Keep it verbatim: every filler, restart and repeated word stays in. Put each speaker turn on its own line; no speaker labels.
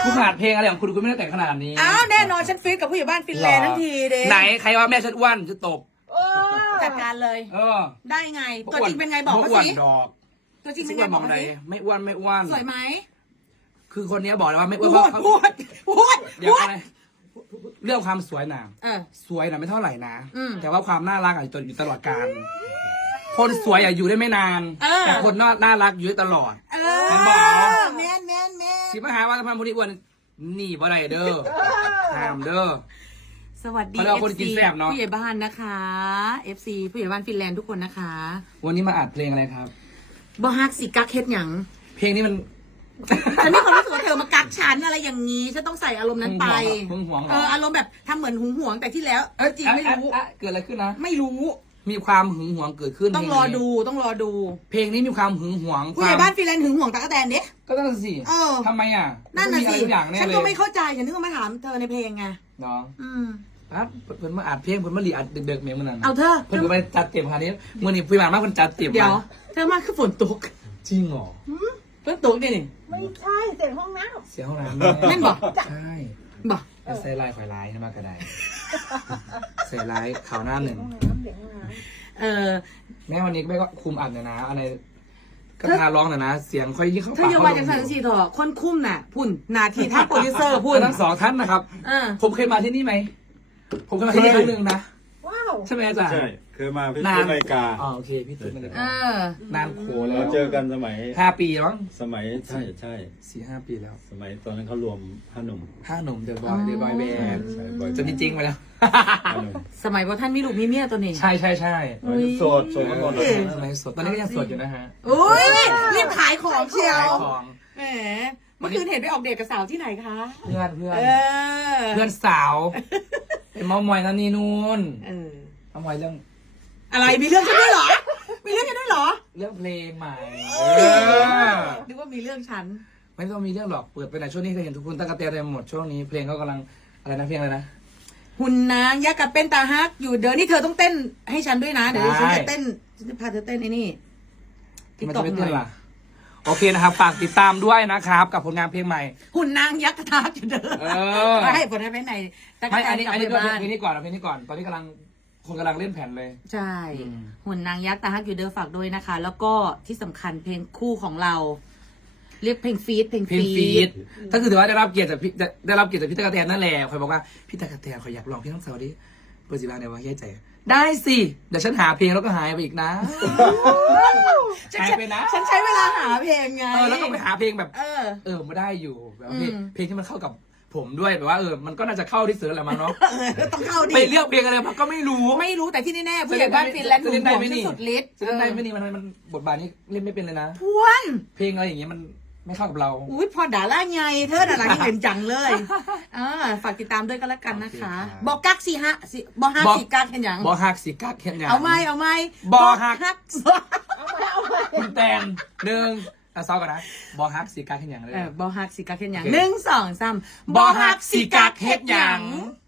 คุณขนาดเพลงอะไรของคุณคุณไม่ได้แต่งขนาดนี้
อ้าวแน่นอนฉันฟีดกับผู้ใหญ่บ้านฟินแลนด์ทันทีเด้
ไหนใครว่าแม่ฉันอ้วนจะตบ
จัดการเลย
เออ
ได้ไงตัวจริงเป็นไงบอกมาสิ
ดอก
ตัวจริงเป็นไงบอกมาสิ
ไม่อ้วนไม่อ้วน
สวยไหม
คือคนนี้บอกเลยว่าไม่อ้
พู
วน
ดพูดพูด
เดี๋ยวอะไรเรื่องความสวยนะ
เออ
สวยนะไม่เท่าไหร่นะ
อืม
แต่ว่าความน่ารักอะอยู่ตลอดกาลคนสวยอะอยู่ได้ไม่นาน
เออ
แต่คนน่าน่ารักอยู่ได้ตลอด
เอ
เห็นบอก
อแมนแมนแมน
สิมาหาว่าทำไมคนนี้อ้วนนี่บ่ได้เด้อห้ามเด้อ
สวัสดี
เขาเรียกว่าคนกินแซ่บเนอะ
ผู้ใหญ่บ้านนะคะ เอฟ ซี ผู้ใหญ่บ้านฟินแลนด์ทุกคนนะคะ
วันนี้มาอัดเพลงอะไรครับ
บ่ฮักสิกักเฮ็ดหยัง
เพลงนี้มัน
ฉันมีความรู้สึกว่าเธอมากักฉันอะไรอย่างนี้ฉันต้องใส่อารมณ์นั้นไป
หึงหวงเหรอ
เอออารมณ์แบบทำเหมือนหึงหวงแต่ที่แล้วเออจริงไม่รู้
อ่ะอ่ะอ่ะเกิดอะไรขึ้นนะ
ไม่รู้
มีความหึงหวงเกิดขึ้น
ต้อง
เพล
รอดูต้องรอดู
เพลงนี้มีความหึงหวง
ผู้ใหญ่บ้านฟินแลนด์หึงหวงตะกะแตนเด้
ก็ต้องสิ
เออ
ทำไมอ่ะ
นั่นน่ะ
มั
สิ
มีอะไรทุกอย่างแน่
ฉัน
เลย
ก็ไม่เข้าใจฉันนึกว่ามาถามเธอในเพลงไง
เนาะ
อืม
ปั๊บเพิ่นมาอัดเพลงเพิ่นมาหลีอัดเด็กๆเมียมันนั่นน่ะ
เอาเธอ
เพิ่นก็ไปจัดเต็มคราวนี้มื่อนี้พี่หมานมากเพิ่นจัดเต็ม
เดี๋ยว
มา
เธอมาคือฝนตก
จริงเหรอ
ฝนตกดินี่
ไม่ใช่เสียงห้องน้
เสียห้องน้ำ
แม่นบอก
ใช่
บอก
จะใส่ลายข่อยลายให้มากกระไดใส่ลายข่าวหน้าหนึ่ง
ำห้องน้ำเสียงห้องน้
เออ
แม่วันนี้แม่ก็คุมอัดหน่อยนะอะไรก็ทาร้องหน่อยนะ เสียงค่อยยิ่งเข้า
เธ
ปา
อก อย่า
เข้า
มา
ล
จาก
ม
สันสีเถอะคนคุ้มน่ะ พุ่นนาทีท่าโปรดิวเซอร์พุ่น
ทั้งสองท่านนะครับ
เออ
ผมเคยมาที่นี่ไหม ผมเคยมาที่นี่ครั้งหนึ่งนะ
ำว้าว
ใช่ไหมอาจารย์
ใช่เคยมาพิ
นา
จิ
น
ตรนาฬิกา
อ๋อโอเคพี่ตุ้ยนาฬิ
เอก
า
อ
นานโขแล้
เรา
ว
เจอกันสมัย
ห้าปีมั้ง
สมัยใช่ใช่
สี่ห้าปีแล้ว
สมัยตอนนั้นเขารวมห้าหนุ่ม
ห้าหนุ่มเดอะบอยเดอะบอยแบนด์
ใช่บอย
จนจริงๆไปแล้ว
ห้าหนุ่ม
สมัยว่าท่านมีลูกมีเมียตัวนี้
ใช่ใช่ใช่
สมัยโสดโสดกันหมดเลย
สมัยสดตอนนี้ก็ยังสดอยู่นะฮะ
อุ้ยรีบขายของเชียว
ขายของ
แหมเมื่อคืนเห็นไปออกเดทกับสาวที่ไหนคะ
เพื่อนเพื่อน
เออ
เพื่อนสาวเป็นเมอมอยนั่นนี่นู่น
เออ
เมอมอยเรื่อง
อะไรมีเรื่องฉันด้วยเหรอ มีเรื่องฉันด้วยเหรอ
เรื่องเพลงใหม่
นึกว่ามีเรื่องฉัน
ไม่ต้องมีเรื่องหรอกเปิดไปไหนช่วงนี้เคยเห็นทุกคนตั้งกระเตยเต็มหมดช่วงนี้เพลงเขากำลังอะไรนะเพลงอะไรนะ
หุ่นนางยักษ์กับเป็นตาฮักอยู่เดี๋ยวนี้เธอต้องเต้นให้ฉันด้วยนะเดี๋ยวฉันจะเต้นฉันจะพาเธอเต้นไอ้นี่
ที่มัน
TikTok
จะไม่เต้นล่ะโอเคนะครับฝากติดตามด้วยนะครับ กับผลงานเพลงใหม่
หุ่นนางยักษ์กระทาอยู่เด้อ
เออ
ไม่ให้ผลงานไปไหนแต่
ไม่อันนี้อันนี้
กลั
ก็
บไปบ้าน
เพลงนี้ก่อนเอาเพลงนี้ก่อนตอนนี้กำลังคนกำลังเล่นแผ่นเลย
ใช่
อืม
หุ่นนางยักษ์ตาฮักอยู่เด้อฝากด้วยนะคะ แล้วก็ที่สำคัญเพลงคู่ของเรา เรียกเพลงฟีดเพลง
เพลง
ฟี
ฟี
ด
ดถ้าคือถือว่าได้รับเกียรติจากพี่ได้ได้รับเกียรติจากพี่ตะกะแตนนั่นแหละคอยบอกว่าพี่ตะกะแตนขอยอยากลองพี่ต้องสาวดิเปิดสิบางเดี๋ยวว่าแย่ใจได้สิเดี๋ยวฉันหาเพลงแล้วก็หายไปอีกนะหายไปนะ
ฉันใช้เวลาหาเพลงไง
เออแล้วก็ไปหาเพลงแบบ
เออ
เออมาได้อยู่แบบว่าเพลง
อืม
เพลงที่มันเข้ากับผมด้วยแบบว่าเออมันก็น่าจะเข้าที่สุดแล้วแหละมั้งเนาะ
เออต้องเข้าดิ
ไปเลือกเพลงอะไรมาก็ไม่รู้
ไม่รู้แต่ที่แน่ๆผู้ใหญ่บ้านฟินแลนด์ห
จะ
นุ่
เล่
ม
นได้
ห่วง
ไหม
ที่
นี่
สุดฤทธิ์
จะเล่นได้ไหมนี่มันมันบทบาทนี้เล่นไม่เป็นเลยนะ
พวน
เพลงอะไรอย่างเงี้ยมันไม่เข้ากับเรา
อุ้ยพอด่าล่าไงเธอด่าล่าที่เป็นจังเลยเออฝากติดตามด้วยก็แล้วกันนะคะ
โอเคครับ
บอกกักสี่ฮะสิบอกฮัก
บอก
สี่กักเห็นยัง
บอฮักสิกักเห็นอย่าง
เอาไม่เอาไม่
บอฮัก
ฮัก
คุณแตนหนึ่งอ่ะซ้อมกันนะบอฮักสิกักเห็นอย่างเลย
เออบอฮักสี่กักเห็นยัง
โอเค
หนึ่งสองสาม
บอฮักสิกักเฮ็ดหยัง
บอฮักสิกักเฮ็ดหยัง